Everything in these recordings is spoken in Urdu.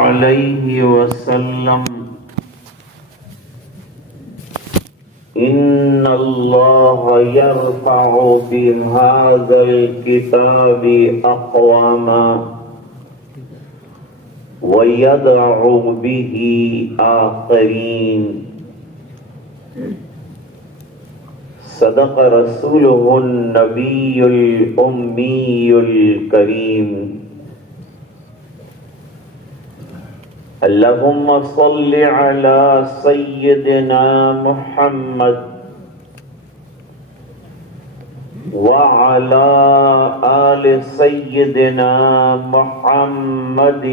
عليه وسلم إن الله يرفع بهذا الكتاب أقواما ويضع به آخرين صدق رسوله النبي الأمي الكريم اللهم صل على سيدنا محمد وعلى آل سيدنا محمد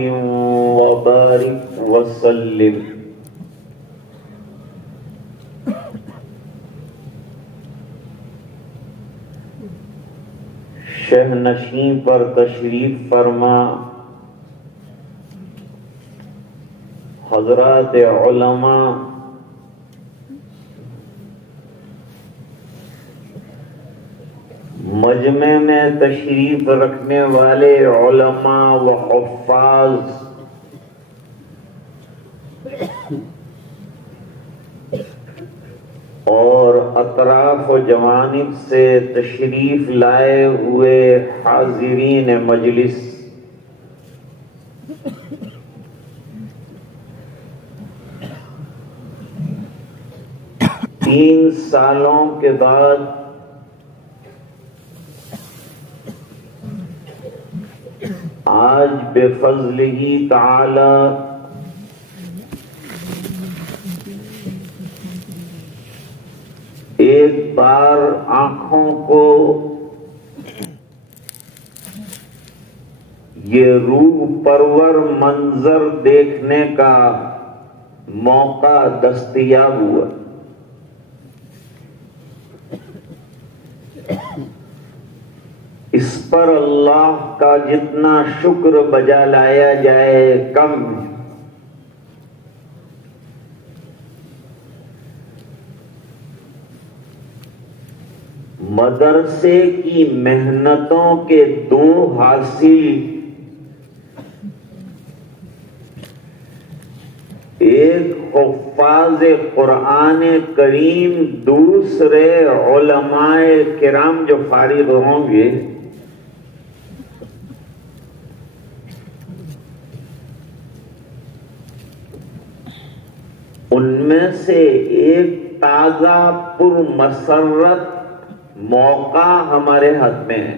وبارك وسلم. شہنشین پر تشریف فرما حضرات علماء، مجمع میں تشریف رکھنے والے علماء و حفاظ، اور اطراف و جوانب سے تشریف لائے ہوئے حاضرین مجلس، 3 سالوں کے بعد آج بفضلہ تعالی ایک بار آنکھوں کو یہ روح پرور منظر دیکھنے کا موقع دستیاب ہوا. اس پر اللہ کا جتنا شکر بجا لایا جائے کم ہے. مدرسے کی محنتوں کے 2 حاصل، ایک حفاظ قرآن کریم، دوسرے علماء کرام جو فارغ ہوں گے ان میں سے ایک تازہ پر مسرت موقع ہمارے ہاتھ میں ہے.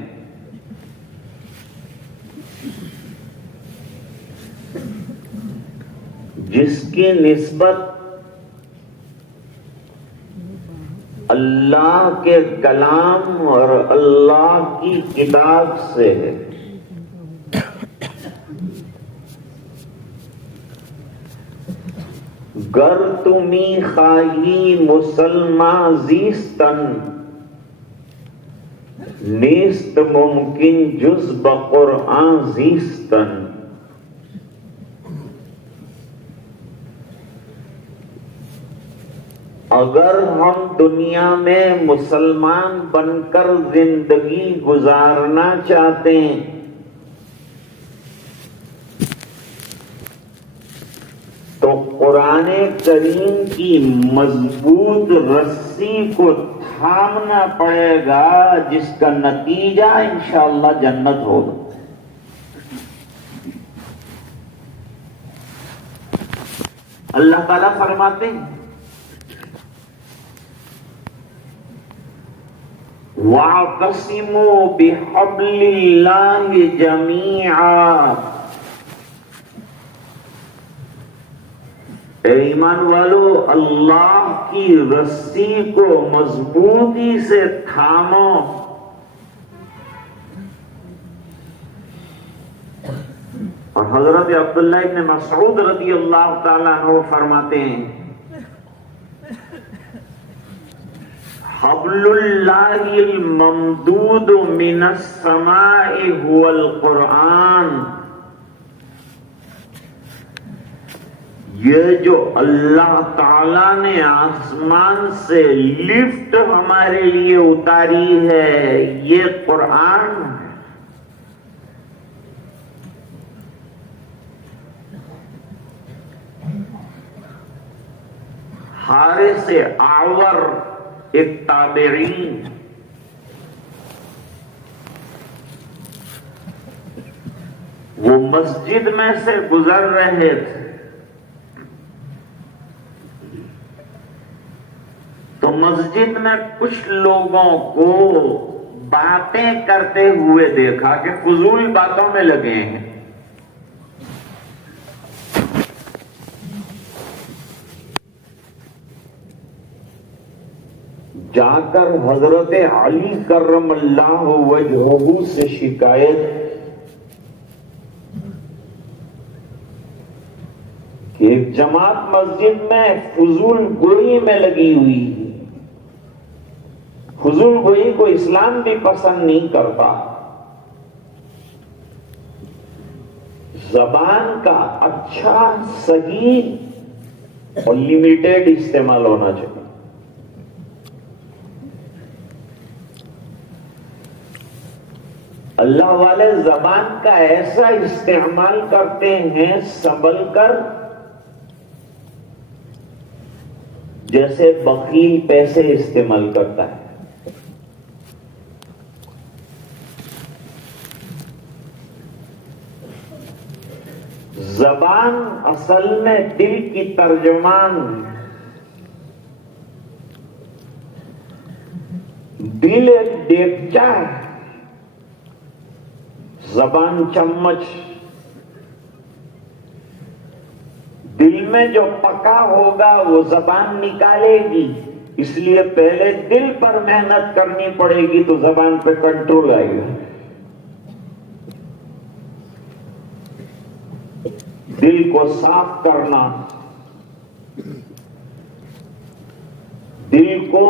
جس کی نسبت اللہ کے کلام اور اللہ کی کتاب سے ہے. گر تمی خواہی مسلمان زیستن، نیست ممکن جز بقرآن زیستن. اگر ہم دنیا میں مسلمان بن کر زندگی گزارنا چاہتے ہیں تو قرآن کریم کی مضبوط رسی کو تھامنا پڑے گا، جس کا نتیجہ انشاءاللہ جنت ہوگا. اللہ تعالیٰ فرماتے ہیں وَاعْتَصِمُوا بِحَبْلِ اللَّهِ جَمِيعًا. اے ایمان والو، اللہ کی رسی کو مضبوطی سے تھامو. اور حضرت عبداللہ ابن مسعود رضی اللہ تعالیٰ عنہ فرماتے ہیں حبل اللہ الممدود من السماء هو القرآن. یہ جو اللہ تعالیٰ نے آسمان سے لفٹ ہمارے لیے اتاری ہے یہ قرآن ہے. حارث اعور ایک تابعی، وہ مسجد میں سے گزر رہے تھے تو مسجد میں کچھ لوگوں کو باتیں کرتے ہوئے دیکھا کہ فضول باتوں میں لگے ہیں۔ جا کر حضرت علی کرم اللہ وجہہ سے شکایت کہ ایک جماعت مسجد میں فضول گوئی میں لگی ہوئی ہے۔ فضول گوئی کو اسلام بھی پسند نہیں کرتا۔ زبان کا اچھا، صحیح اور لمیٹڈ استعمال ہونا چاہیے۔ اللہ والے زبان کا ایسا استعمال کرتے ہیں سنبھل کر، جیسے بخیل پیسے استعمال کرتا ہے۔ زبان اصل میں دل کی ترجمان، دل ایک دیگچہ ہے، زبان چمچ۔ دل میں جو پکا ہوگا وہ زبان نکالے گی، اس لیے پہلے دل پر محنت کرنی پڑے گی تو زبان پہ کنٹرول آئے گا۔ دل کو صاف کرنا، دل کو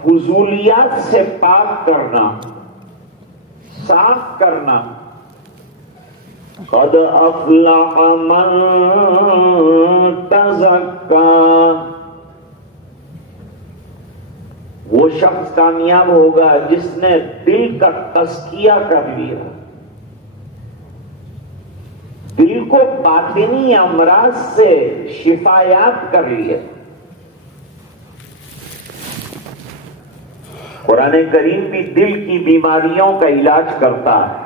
فضولیات سے پاک کرنا، صاف کرنا۔ قد افلح من تزکا، وہ شخص کامیاب ہوگا جس نے دل کا تزکیہ کر لیا، دل کو باطنی امراض سے شفایاب کر لیا۔ قرآن کریم بھی دل کی بیماریوں کا علاج کرتا ہے۔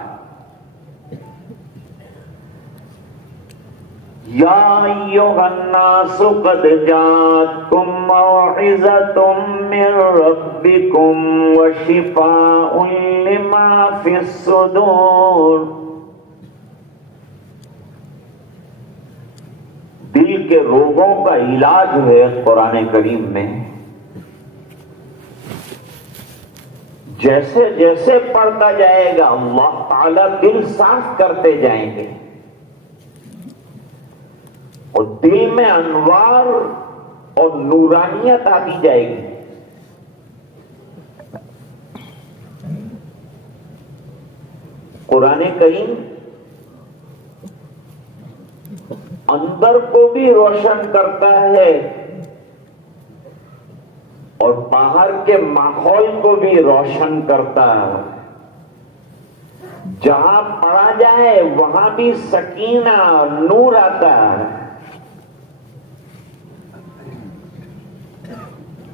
یا ایھا الناس قد جاءتکم موعظۃ من ربکم وشفاء لما فی الصدور، دل کے روگوں کا علاج ہے قرآن کریم میں۔ جیسے جیسے پڑھتا جائے گا اللہ تعالی دل صاف کرتے جائیں گے اور دل میں انوار اور نورانیت آتی جائے گی۔ قرآن کریم اندر کو بھی روشن کرتا ہے اور باہر کے ماحول کو بھی روشن کرتا ہے۔ جہاں پڑھا جائے وہاں بھی سکینہ اور نور آتا ہے۔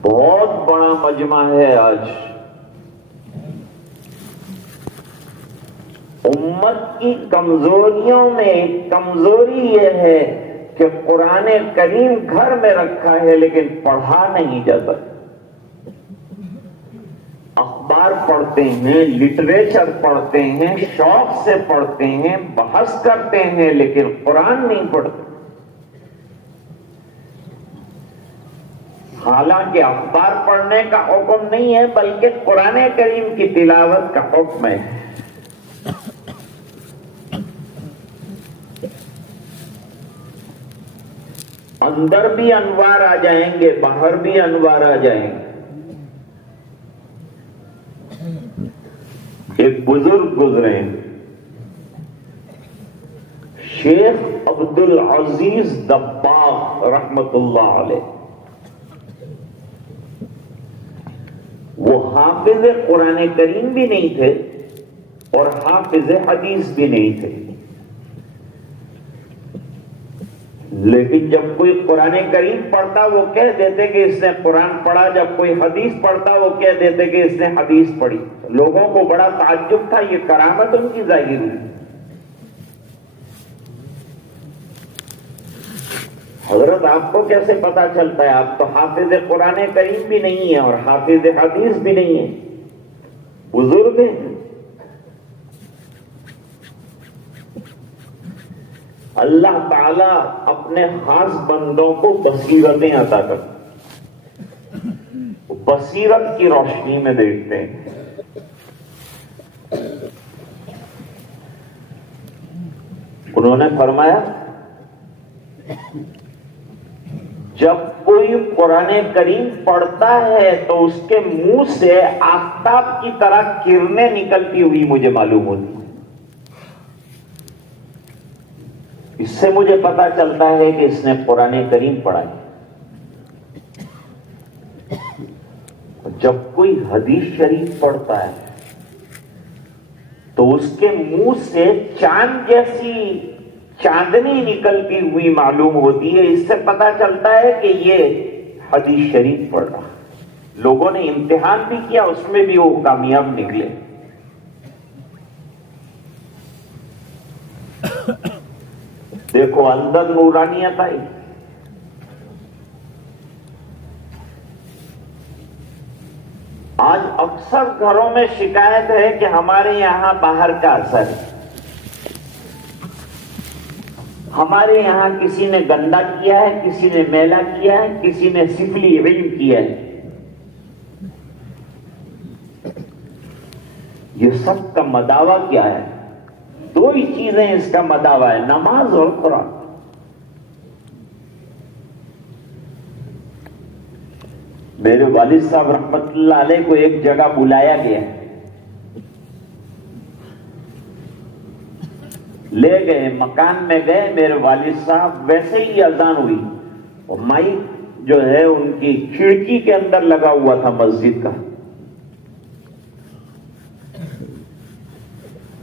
بہت بڑا مجمع ہے آج۔ امت کی کمزوریوں میں ایک کمزوری یہ ہے کہ قرآن کریم گھر میں رکھا ہے لیکن پڑھا نہیں جاتا۔ اخبار پڑھتے ہیں، لٹریچر پڑھتے ہیں، شوق سے پڑھتے ہیں، بحث کرتے ہیں، لیکن قرآن نہیں پڑھتے۔ حالانکہ اخبار پڑھنے کا حکم نہیں ہے بلکہ قرآن کریم کی تلاوت کا حکم ہے۔ اندر بھی انوار آ جائیں گے، باہر بھی انوار آ جائیں گے۔ ایک بزرگ گزرے شیخ عبد العزیز دباغ رحمت اللہ علیہ، وہ حافظ قرآن کریم بھی نہیں تھے اور حافظ حدیث بھی نہیں تھے، لیکن جب کوئی قرآن کریم پڑھتا وہ کہہ دیتے کہ اس نے قرآن پڑھا، جب کوئی حدیث پڑھتا وہ کہہ دیتے کہ اس نے حدیث پڑھی. لوگوں کو بڑا تعجب تھا، یہ کرامت ان کی ظاہر ہوئی. حضرت آپ کو کیسے پتا چلتا ہے؟ آپ تو حافظ قرآن کریم بھی نہیں ہیں اور حافظ حدیث بھی نہیں ہیں، بزرگ ہیں. اللہ تعالی اپنے خاص بندوں کو بصیرتیں عطا کرتے، بصیرت کی روشنی میں دیکھتے ہیں. انہوں نے فرمایا جب کوئی قرآن کریم پڑھتا ہے تو اس کے منہ سے آفتاب کی طرح کرنیں نکلتی ہوئی مجھے معلوم ہوتی. اس سے مجھے پتا چلتا ہے کہ اس نے قرآن کریم پڑھا ہے. جب کوئی حدیث شریف پڑھتا ہے تو اس کے منہ سے چاند جیسی چاندنی نکلتی ہوئی معلوم ہوتی ہے. اس سے پتا چلتا ہے کہ یہ حدیث شریف پڑھ رہا. لوگوں نے امتحان بھی کیا، اس میں بھی وہ کامیاب نکلے. دیکھو اندر نورانیت آئی. آج اکثر گھروں میں شکایت ہے کہ ہمارے یہاں باہر کا اثر ہے، ہمارے یہاں کسی نے گندا کیا ہے، کسی نے میلا کیا ہے، کسی نے سفلی علم کیا ہے. یہ سب کا مداوع کیا ہے؟ دو ہی چیزیں اس کا مداوع ہے، نماز اور قرآن. میرے والد صاحب رحمت اللہ علیہ کو ایک جگہ بلایا گیا، لے گئے، مکان میں گئے. میرے والد صاحب ویسے ہی اذان ہوئی اور مائک جو ہے ان کی کھڑکی کے اندر لگا ہوا تھا مسجد کا.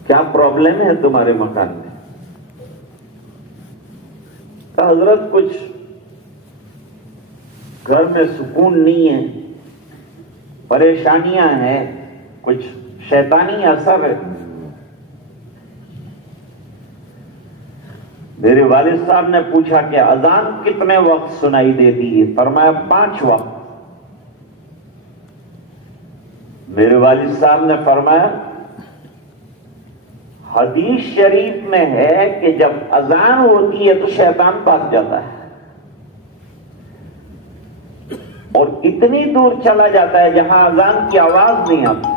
کیا پرابلم ہے تمہارے مکان میں؟ تو حضرت کچھ گھر میں سکون نہیں ہے، پریشانیاں ہیں، کچھ شیطانی اثر ہے. میرے والد صاحب نے پوچھا کہ اذان کتنے وقت سنائی دیتی ہے؟ فرمایا 5 وقت. میرے والد صاحب نے فرمایا حدیث شریف میں ہے کہ جب اذان ہوتی ہے تو شیطان بھاگ جاتا ہے اور اتنی دور چلا جاتا ہے جہاں اذان کی آواز نہیں آتی.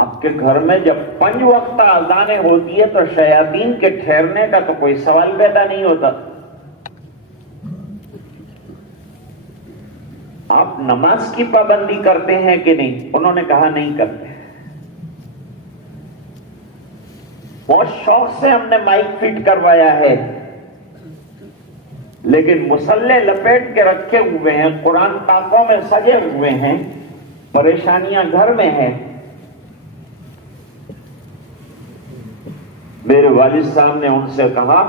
آپ کے گھر میں جب 5 وقت اذانیں ہوتی ہے تو شیاطین کے ٹھہرنے کا تو کوئی سوال پیدا نہیں ہوتا. آپ نماز کی پابندی کرتے ہیں کہ نہیں؟ انہوں نے کہا نہیں کرتے. بہت شوق سے ہم نے مائک فٹ کروایا ہے لیکن مسلح لپیٹ کے رکھے ہوئے ہیں، قرآن طاقوں میں سجے ہوئے ہیں، پریشانیاں گھر میں ہیں. میرے والد صاحب نے ان سے کہا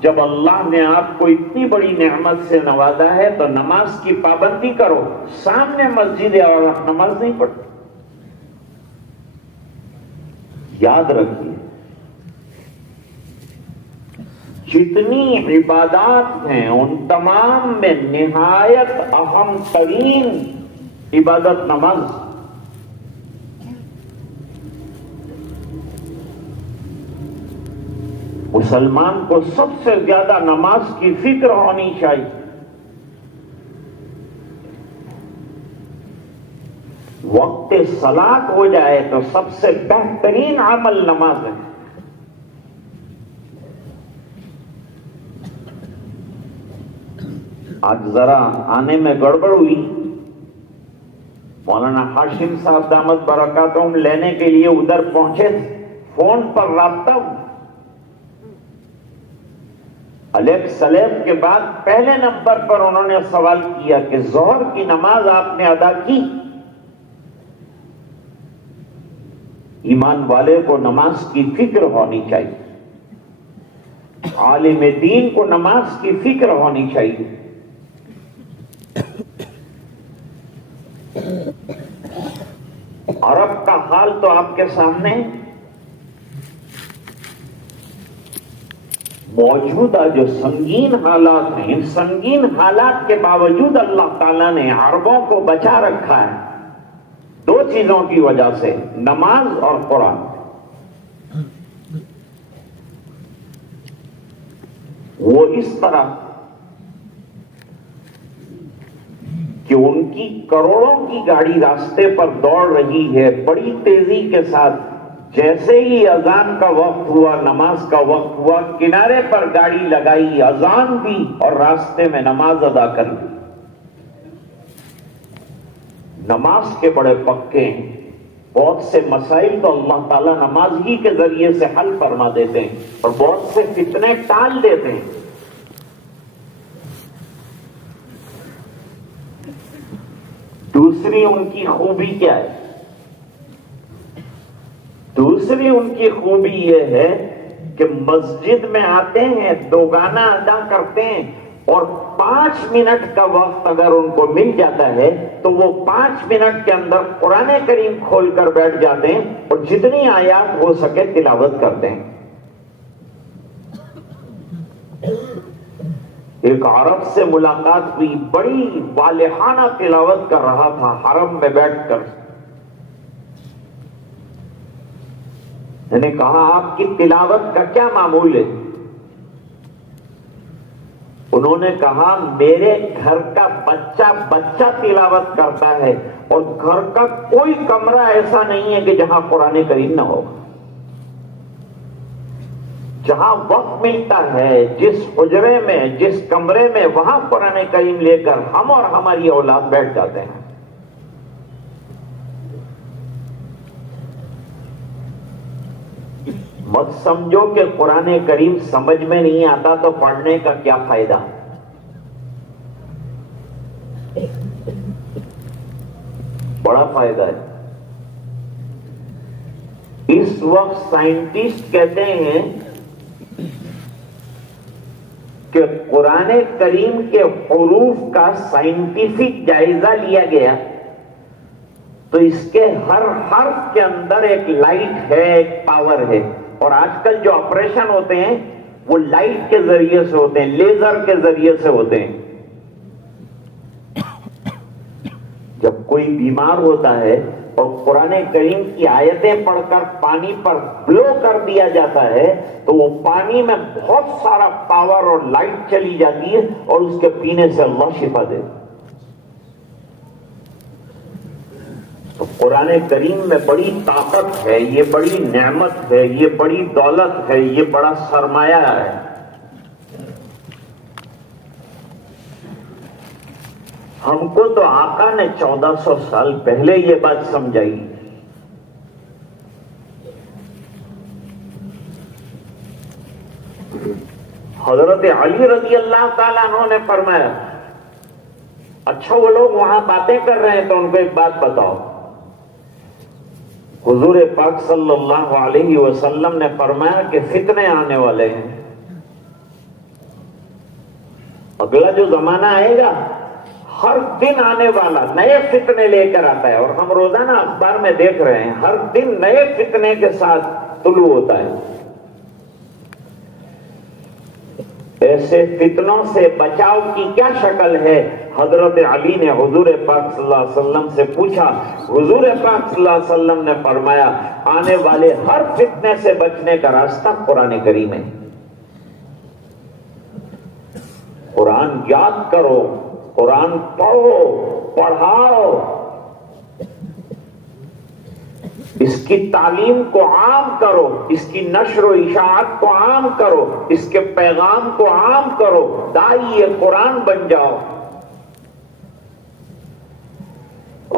جب اللہ نے آپ کو اتنی بڑی نعمت سے نوازا ہے تو نماز کی پابندی کرو. سامنے مسجد ہے اور نماز نہیں پڑھتے. یاد رکھیے جتنی عبادات ہیں ان تمام میں نہایت اہم ترین عبادت نماز. مسلمان کو سب سے زیادہ نماز کی فکر ہونی چاہیے. وقت صلاۃ ہو جائے تو سب سے بہترین عمل نماز ہے. آج ذرا آنے میں گڑبڑ ہوئی. مولانا ہاشم صاحب دامت برکاتہم لینے کے لیے ادھر پہنچے، فون پر رابطہ علیک سلیب کے بعد پہلے نمبر پر انہوں نے سوال کیا کہ ظہر کی نماز آپ نے ادا کی؟ ایمان والے کو نماز کی فکر ہونی چاہیے. عالم دین کو نماز کی فکر ہونی چاہیے. عرب کا حال تو آپ کے سامنے موجودہ جو سنگین حالات ہیں، ان سنگین حالات کے باوجود اللہ تعالیٰ نے عربوں کو بچا رکھا ہے دو چیزوں کی وجہ سے، نماز اور قرآن. وہ اس طرح کہ ان کی کروڑوں کی گاڑی راستے پر دوڑ رہی ہے بڑی تیزی کے ساتھ، جیسے ہی اذان کا وقت ہوا، نماز کا وقت ہوا، کنارے پر گاڑی لگائی، اذان بھی اور راستے میں نماز ادا کر دی. نماز کے بڑے پکے ہیں. بہت سے مسائل تو اللہ تعالیٰ نماز ہی کے ذریعے سے حل فرما دیتے ہیں اور بہت سے فتنے ٹال دیتے ہیں. دوسری ان کی خوبی کیا ہے؟ دوسری ان کی خوبی یہ ہے کہ مسجد میں آتے ہیں، دو گانا ادا کرتے ہیں اور 5 منٹ کا وقت اگر ان کو مل جاتا ہے تو وہ 5 منٹ کے اندر قرآن کریم کھول کر بیٹھ جاتے ہیں اور جتنی آیات ہو سکے تلاوت کرتے ہیں. ایک عرب سے ملاقات ہوئی، بڑی والہانہ تلاوت کر رہا تھا حرم میں بیٹھ کر. میں نے کہا آپ کی تلاوت کا کیا معمول ہے؟ انہوں نے کہا میرے گھر کا بچہ تلاوت کرتا ہے اور گھر کا کوئی کمرہ ایسا نہیں ہے کہ جہاں قرآن کریم نہ ہو. جہاں وقت ملتا ہے، جس حجرے میں، جس کمرے میں، وہاں قرآن کریم لے کر ہم اور ہماری اولاد بیٹھ جاتے ہیں. مت سمجھو کہ قرآن کریم سمجھ میں نہیں آتا تو پڑھنے کا کیا فائدہ. بڑا فائدہ ہے. اس وقت سائنٹسٹ کہتے ہیں کہ قرآن کریم کے حروف کا سائنٹیفک جائزہ لیا گیا تو اس کے ہر حرف کے اندر ایک لائٹ ہے، ایک پاور ہے. اور آج کل جو آپریشن ہوتے ہیں وہ لائٹ کے ذریعے سے ہوتے ہیں، لیزر کے ذریعے سے ہوتے ہیں. جب کوئی بیمار ہوتا ہے اور قرآن کریم کی آیتیں پڑھ کر پانی پر بلو کر دیا جاتا ہے تو وہ پانی میں بہت سارا پاور اور لائٹ چلی جاتی ہے اور اس کے پینے سے اللہ شفا دے. تو قرآن کریم میں بڑی طاقت ہے، یہ بڑی نعمت ہے، یہ بڑی دولت ہے، یہ بڑا سرمایہ ہے. ہم کو تو آقا نے 1400 سال پہلے یہ بات سمجھائی. حضرت علی رضی اللہ تعالیٰ عنہ نے فرمایا، اچھا وہ لوگ وہاں باتیں کر رہے ہیں تو ان کو ایک بات بتاؤ. حضور پاک صلی اللہ علیہ وسلم نے فرمایا کہ فتنے آنے والے ہیں. اگلا جو زمانہ آئے گا ہر دن آنے والا نئے فتنے لے کر آتا ہے اور ہم روزانہ اخبار میں دیکھ رہے ہیں ہر دن نئے فتنے کے ساتھ طلوع ہوتا ہے. ایسے فتنوں سے بچاؤ کی کیا شکل ہے؟ حضرت علی نے حضور پاک صلی اللہ علیہ وسلم سے پوچھا. حضور پاک صلی اللہ علیہ وسلم نے فرمایا آنے والے ہر فتنے سے بچنے کا راستہ قرآن کریم ہے. قرآن یاد کرو، قرآن پڑھو، پڑھاؤ، اس کی تعلیم کو عام کرو، اس کی نشر و اشاعت کو عام کرو، اس کے پیغام کو عام کرو، داعی قرآن بن جاؤ.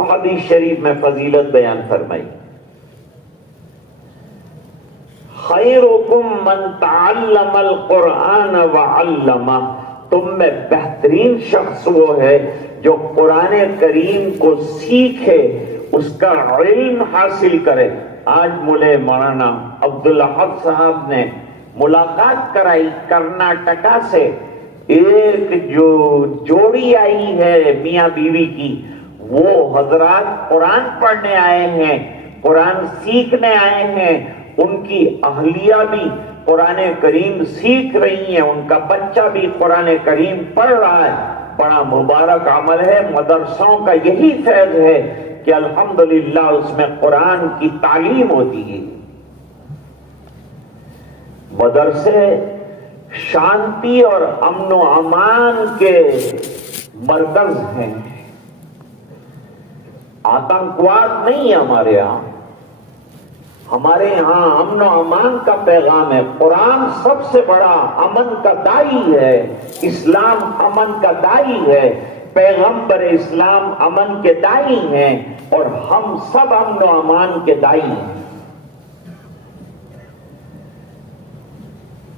حدیث شریف میں فضیلت بیان فرمائی، خیرکم من تعلم القرآن وعلمہ، تم میں بہترین شخص وہ ہے جو قرآن کریم کو سیکھے، اس کا علم حاصل کرے. آج مولانا عبدالحق صاحب نے ملاقات کرائی کرناٹکا سے ایک جو جوڑی آئی ہے میاں بیوی کی، وہ حضرات قرآن پڑھنے آئے ہیں، قرآن سیکھنے آئے ہیں، ان کی اہلیہ بھی قرآن کریم سیکھ رہی ہیں، ان کا بچہ بھی قرآن کریم پڑھ رہا ہے۔ بڑا مبارک عمل ہے، مدرسوں کا یہی فیض ہے کہ الحمدللہ اس میں قرآن کی تعلیم ہوتی ہے۔ مدرسے شانتی اور امن و امان کے مرکز ہیں، آتنکواد نہیں ہے ہمارے یہاں۔ ہمارے یہاں امن و امان کا پیغام ہے۔ قرآن سب سے بڑا امن کا دائی ہے، اسلام امن کا دائی ہے، پیغمبر اسلام امن کے دائی ہیں، اور ہم سب امن و امان کے دائی ہیں۔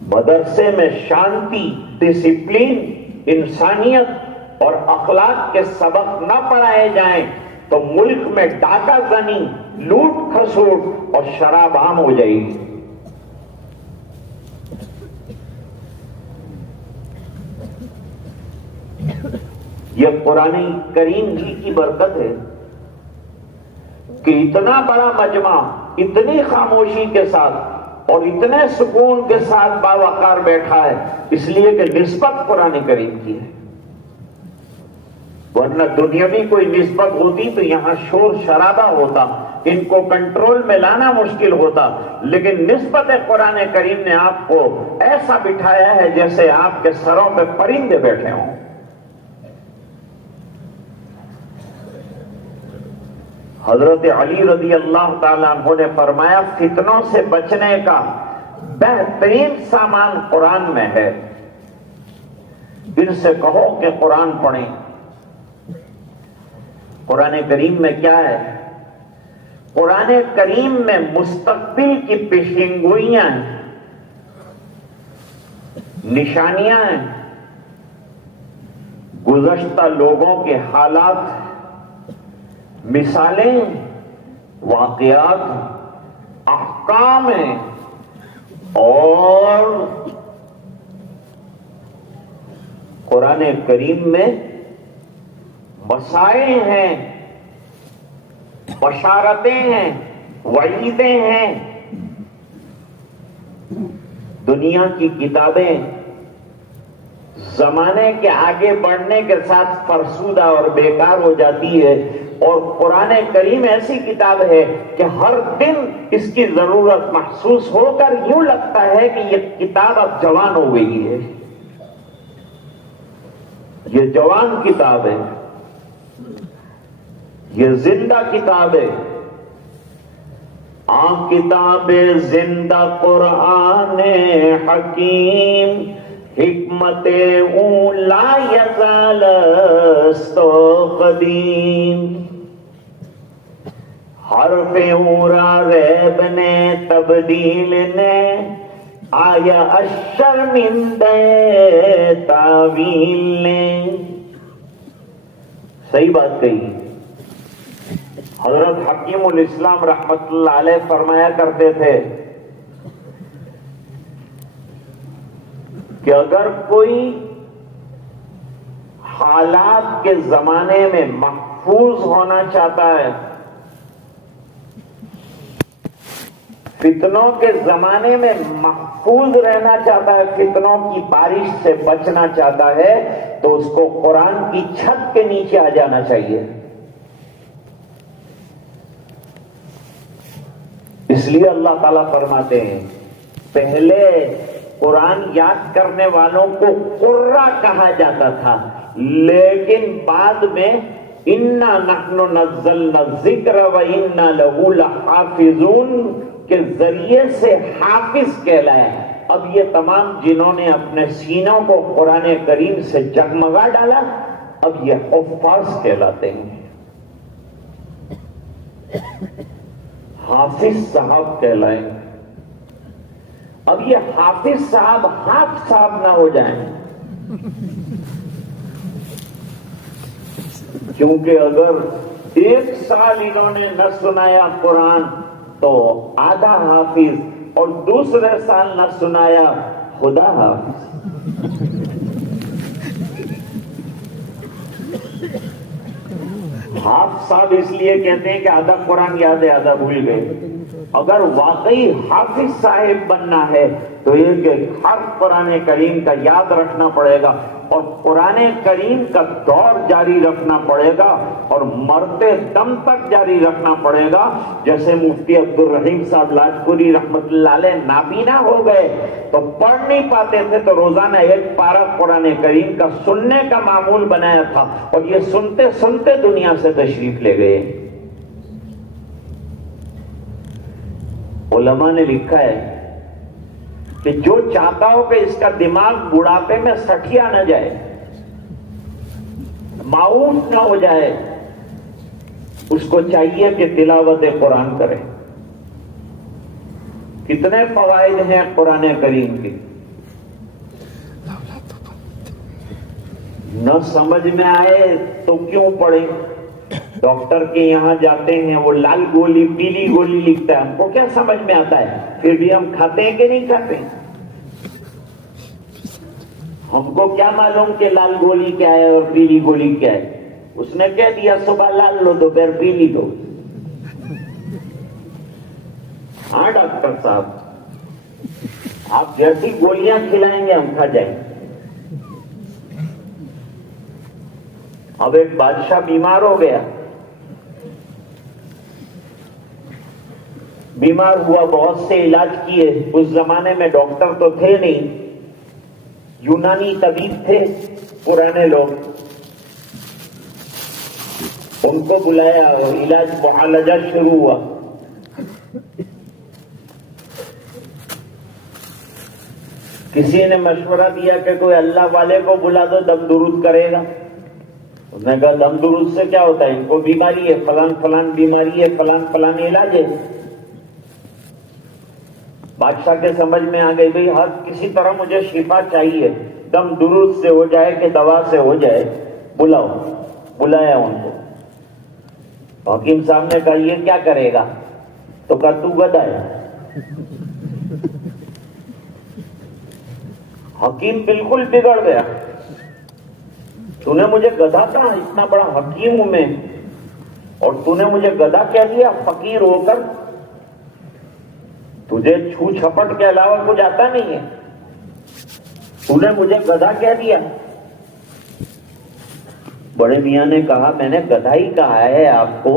مدرسے میں شانتی، ڈسپلین، انسانیت اور اخلاق کے سبق نہ پڑھائے جائیں تو ملک میں ڈاکہ زنی، لوٹ کھسوٹ اور شراب عام ہو جائے گی۔ یہ قرآن کریم جی کی برکت ہے کہ اتنا بڑا مجمع اتنی خاموشی کے ساتھ اور اتنے سکون کے ساتھ باوقار بیٹھا ہے، اس لیے کہ نسبت قرآن کریم کی ہے۔ ورنہ دنیاوی کوئی نسبت ہوتی تو یہاں شور شرابہ ہوتا، ان کو کنٹرول میں لانا مشکل ہوتا، لیکن نسبت قرآن کریم نے آپ کو ایسا بٹھایا ہے جیسے آپ کے سروں پہ پرندے بیٹھے ہوں۔ حضرت علی رضی اللہ تعالیٰ عنہ نے فرمایا فتنوں سے بچنے کا بہترین سامان قرآن میں ہے، ان سے کہو کہ قرآن پڑھیں۔ قرآن کریم میں کیا ہے؟ قرآن کریم میں مستقبل کی پیشنگوئیاں ہیں، نشانیاں ہیں، گزشتہ لوگوں کے حالات، مثالیں، واقعات، احکام ہیں، اور قرآن کریم میں مسائل ہیں، بشارتیں ہیں، وعیدیں ہیں۔ دنیا کی کتابیں زمانے کے آگے بڑھنے کے ساتھ فرسودہ اور بیکار ہو جاتی ہے، اور قرآن کریم ایسی کتاب ہے کہ ہر دن اس کی ضرورت محسوس ہو کر یوں لگتا ہے کہ یہ کتاب اب جوان ہو گئی ہے، یہ جوان کتاب ہے، یہ زندہ کتاب ہے۔ کتاب زندہ قرآن حکیم، حکمت اون لا یزال است قدیم۔ حرف اورا ریب نے تبدیل نے، آیا الشرمندہ تعویل نے۔ صحیح بات کہی۔ حضرت حکیم الاسلام رحمت اللہ علیہ فرمایا کرتے تھے کہ اگر کوئی حالات کے زمانے میں محفوظ ہونا چاہتا ہے، فتنوں کے زمانے میں محفوظ رہنا چاہتا ہے، فتنوں کی بارش سے بچنا چاہتا ہے، تو اس کو قرآن کی چھت کے نیچے آ جانا چاہیے۔ اس لیے اللہ تعالیٰ فرماتے ہیں پہلے قرآن یاد کرنے والوں کو قرہ کہا جاتا تھا، لیکن بعد میں اِنَّا نَحْنُ نَزَّلْنَا الذِّكْرَ وَإِنَّا لَهُ لَحَافِظُونَ کے ذریعے سے حافظ کہلائے۔ اب یہ تمام جنہوں نے اپنے سینوں کو قرآن کریم سے جگمگا ڈالا، اب یہ حفاظ کہلاتے ہیں، حافظ صاحب کہلائیں۔ اب یہ حافظ صاحب حافظ صاحب نہ ہو جائیں، کیونکہ اگر ایک سال انہوں نے نہ سنایا قرآن تو آدھا حافظ اور دوسرے سال نہ سنایا خدا حافظ. ہاف سال اس لیے کہتے ہیں کہ آدھا قرآن یاد ہے آدھا بھول گئے. اگر واقعی حافظ صاحب بننا ہے تو یہ کہ ہر قرآن کریم کا یاد رکھنا پڑے گا اور قرآن کریم کا دور جاری رکھنا پڑے گا اور مرتے دم تک جاری رکھنا پڑے گا. جیسے مفتی عبدالرحیم صاحب لاجپوری رحمت اللہ علیہ نابینا ہو گئے تو پڑھ نہیں پاتے تھے تو روزانہ ایک پارہ قرآن کریم کا سننے کا معمول بنایا تھا اور یہ سنتے سنتے دنیا سے تشریف لے گئے. علماء نے لکھا ہے کہ جو چاہتا ہو کہ اس کا دماغ بڑھاپے میں سٹیا نہ جائے، معاوف نہ ہو جائے، اس کو چاہیے کہ تلاوت قرآن کرے. کتنے فوائد ہیں قرآن کریم کے. نہ سمجھ میں آئے تو کیوں پڑھیں. ڈاکٹر کے یہاں جاتے ہیں، وہ لال گولی پیلی گولی لکھتا ہے، ہم کو کیا سمجھ میں آتا ہے، پھر بھی ہم کھاتے ہیں کہ نہیں کھاتے. ہم کو کیا معلوم کہ لال گولی کیا ہے اور پیلی گولی کیا ہے. اس نے کہہ دیا صبح لال لو دوپہر پیلی دو. ہاں ڈاکٹر صاحب آپ جیسی گولیاں کھلائیں گے ہم کھا جائیں گے. اب ایک بادشاہ بیمار ہو گیا، بیمار ہوا، بہت سے علاج کیے. اس زمانے میں ڈاکٹر تو تھے نہیں، یونانی طبیب تھے پرانے لوگ. ان کو بلایا اور علاج معالجہ شروع ہوا. کسی نے مشورہ دیا کہ کوئی اللہ والے کو بلا دو دم درود کرے گا. اس نے کہا دم درود سے کیا ہوتا ہے، ان کو بیماری ہے، فلان فلان بیماری ہے، فلان فلان علاج ہے. بادشاہ کے سمجھ میں آ گئی بھئی ہر کسی طرح مجھے شفا چاہیے، دم درود سے ہو جائے کہ دوا سے ہو جائے، بلاؤ. بلایا ان کو. حکیم صاحب نے کہا یہ کیا کرے گا، تو کہا تو گدھا ہے. حکیم بالکل بگڑ گیا. تو نے مجھے گدھا کہا، اتنا بڑا حکیم ہوں میں اور تو نے مجھے گدھا کہہ دیا فقیر ہو کر. تجھے چھو چھپٹ کے علاوہ کچھ آتا نہیں ہے، تو نے مجھے گدھا کہہ دیا. بڑے میاں نے کہا میں نے گدھا ہی کہا ہے آپ کو،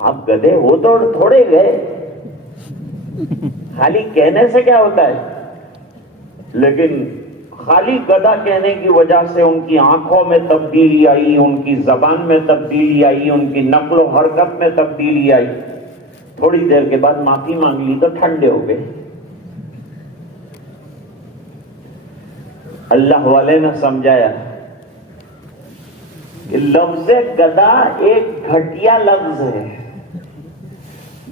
آپ گدھے ہو تو تھوڑے گئے، خالی کہنے سے کیا ہوتا ہے. لیکن خالی گدھا کہنے کی وجہ سے ان کی آنکھوں میں تبدیلی آئی، ان کی زبان میں تبدیلی آئی، ان کی نقل و حرکت میں تبدیلی آئی. تھوڑی دیر کے بعد معافی مانگ لی تو ٹھنڈے ہو گئے. اللہ والے نے سمجھایا کہ لفظ گدھا ایک گھٹیا لفظ ہے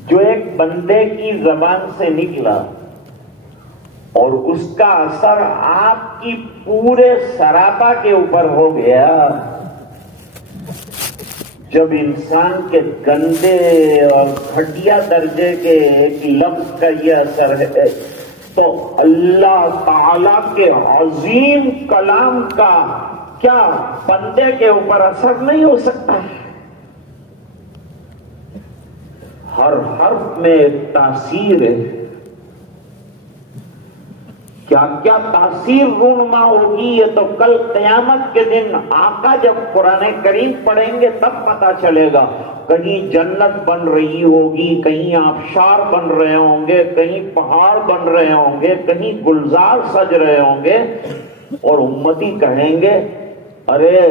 جو ایک بندے کی زبان سے نکلا اور اس کا اثر آپ کی پورے سراپا کے اوپر ہو گیا. جب انسان کے گندے اور گھٹیا درجے کے ایک لفظ کا یہ اثر ہے تو اللہ تعالی کے عظیم کلام کا کیا بندے کے اوپر اثر نہیں ہو سکتا ہے. ہر حرف میں ایک تاثیر ہے. کیا کیا تاثیر رونما ہوگی یہ تو کل قیامت کے دن آقا جب قرآن کریم پڑھیں گے تب پتا چلے گا. کہیں جنت بن رہی ہوگی، کہیں آبشار بن رہے ہوں گے، کہیں پہاڑ بن رہے ہوں گے، کہیں گلزار سج رہے ہوں گے اور امتی کہیں گے ارے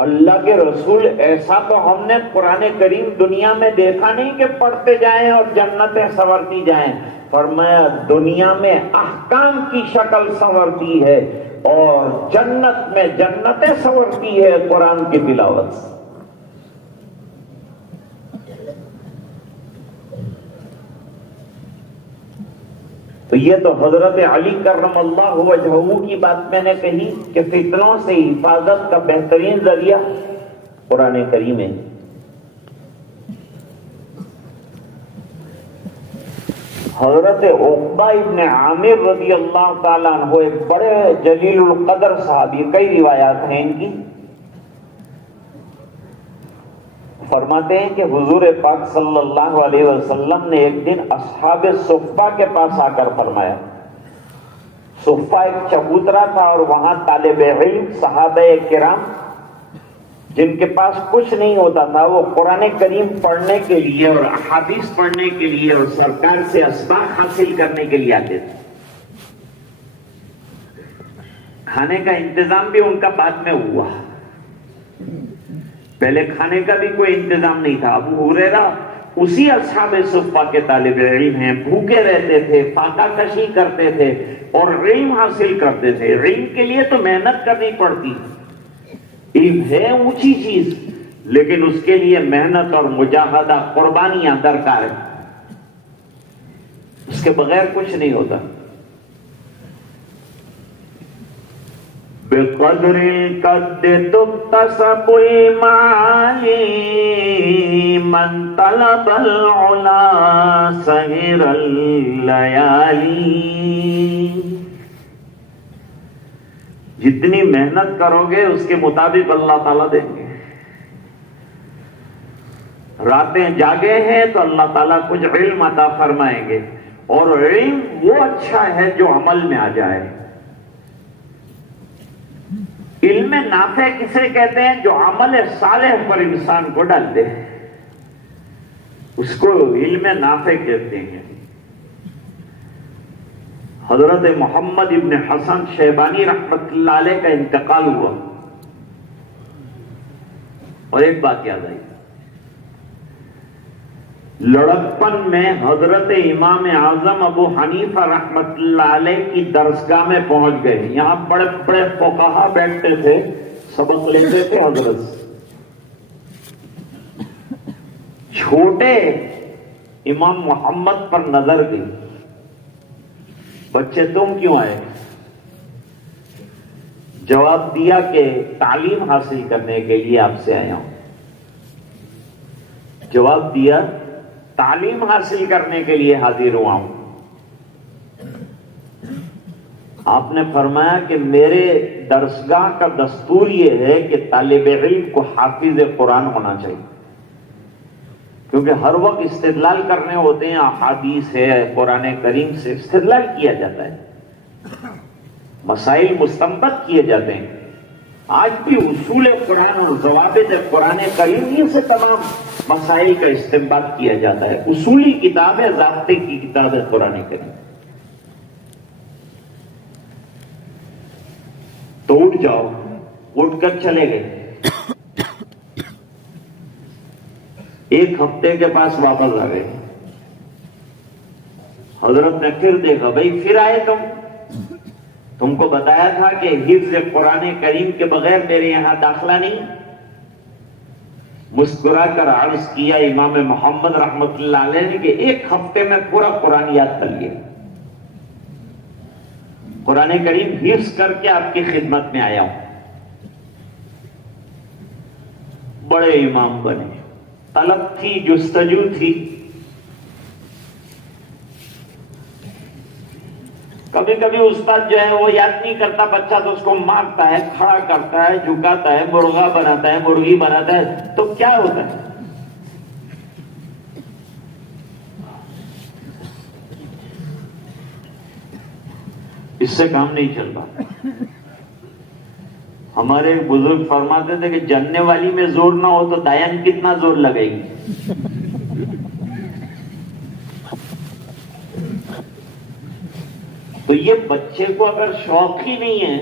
اللہ کے رسول ایسا تو ہم نے قرآن کریم دنیا میں دیکھا نہیں کہ پڑھتے جائیں اور جنتیں سنورتی جائیں. فرمایا دنیا میں احکام کی شکل سنورتی ہے اور جنت میں جنتیں سنورتی ہے قرآن کی تلاوت سے. تو یہ تو حضرت علی کرم اللہ وجہہ کی بات میں نے کہی کہ فتنوں سے حفاظت کا بہترین ذریعہ قرآن کریم ہے. حضرت عقبہ ابن عامر رضی اللہ تعالیٰ عنہ ایک بڑے جلیل القدر صحابی، کئی روایات ہیں ان کی، فرماتے ہیں کہ حضور پاک صلی اللہ علیہ وسلم نے ایک دن اصحاب صفہ کے پاس آ کر فرمایا، صفہ ایک چبوترا تھا اور وہاں طالب علم صحابہ کرام جن کے پاس کچھ نہیں ہوتا تھا وہ قرآن کریم پڑھنے کے لیے اور احادیث پڑھنے کے لیے اور سرکار سے اسباق حاصل کرنے کے لیے آتے تھے۔ کھانے کا انتظام بھی ان کا بعد میں ہوا، پہلے کھانے کا بھی کوئی انتظام نہیں تھا۔ ابو ہریرہ اسی اصحاب صفہ کے طالب علم ہیں، بھوکے رہتے تھے، فاقہ کشی کرتے تھے اور علم حاصل کرتے تھے۔ علم کے لیے تو محنت کرنی پڑتی، علم ہے اونچی چیز، لیکن اس کے لیے محنت اور مجاہدہ، قربانیاں درکار ہیں، اس کے بغیر کچھ نہیں ہوتا۔ بقدر القد تكتسب المعالي من طلب العلا سهر الليالي۔ جتنی محنت کرو گے اس کے مطابق اللہ تعالیٰ دیں گے۔ راتیں جاگے ہیں تو اللہ تعالیٰ کچھ علم عطا فرمائیں گے، اور علم وہ اچھا ہے جو عمل میں آ جائے۔ علم نافع کسے کہتے ہیں؟ جو عمل صالح پر انسان کو ڈال دے، اس کو علم نافع کہتے ہیں۔ حضرت محمد ابن حسن شیبانی رحمت اللہ علیہ کا انتقال ہوا، اور ایک بات یاد آئی، لڑکپن میں حضرت امام اعظم ابو حنیفہ رحمت اللہ علیہ کی درسگاہ میں پہنچ گئے۔ یہاں بڑے بڑے فقہا بیٹھتے تھے، سبق لیتے تھے حضرت۔ چھوٹے امام محمد پر نظر گئی، بچے تم کیوں آئے؟ جواب دیا کہ تعلیم حاصل کرنے کے لیے آپ سے آیا ہوں۔ جواب دیا تعلیم حاصل کرنے کے لیے حاضر ہوا ہوں۔ آپ نے فرمایا کہ میرے درسگاہ کا دستور یہ ہے کہ طالب علم کو حافظ قرآن ہونا چاہیے، کیونکہ ہر وقت استدلال کرنے ہوتے ہیں، احادیث ہے، قرآن کریم سے استدلال کیا جاتا ہے، مسائل مستنبط کیے جاتے ہیں۔ آج بھی اصول قرآن اور ضوابط قرآن کریم سے تمام مسائل کا استنباط کیا جاتا ہے۔ اصولی کتاب ہے، ضابطے کی کتاب ہے قرآن کریم۔ تو اٹھ جاؤ، اٹھ کر چلے گئے۔ ایک ہفتے کے پاس واپس آ گئے۔ حضرت نے پھر دیکھا، بھائی پھر آئے تم کو بتایا تھا کہ حفظ قرآن کریم کے بغیر میرے یہاں داخلہ نہیں۔ مسکرا کر عرض کیا امام محمد رحمت اللہ علیہ نے کہ ایک ہفتے میں پورا قرآن یاد کر لیا، قرآن کریم حفظ کر کے آپ کی خدمت میں آیا ہوں۔ بڑے امام بنے، طلب تھی، جستجو تھی۔ کبھی کبھی استاد جو ہے وہ یاد نہیں کرتا بچہ تو اس کو مارتا ہے، کھڑا کرتا ہے، جھکاتا ہے، مرغا بناتا ہے، مرغی بناتا ہے، تو کیا ہوتا ہے؟ اس سے کام نہیں چل پاتا۔ ہمارے بزرگ فرماتے تھے کہ جننے والی میں زور نہ ہو تو دائیں کتنا زور لگے گی۔ تو یہ بچے کو اگر شوق ہی نہیں ہے،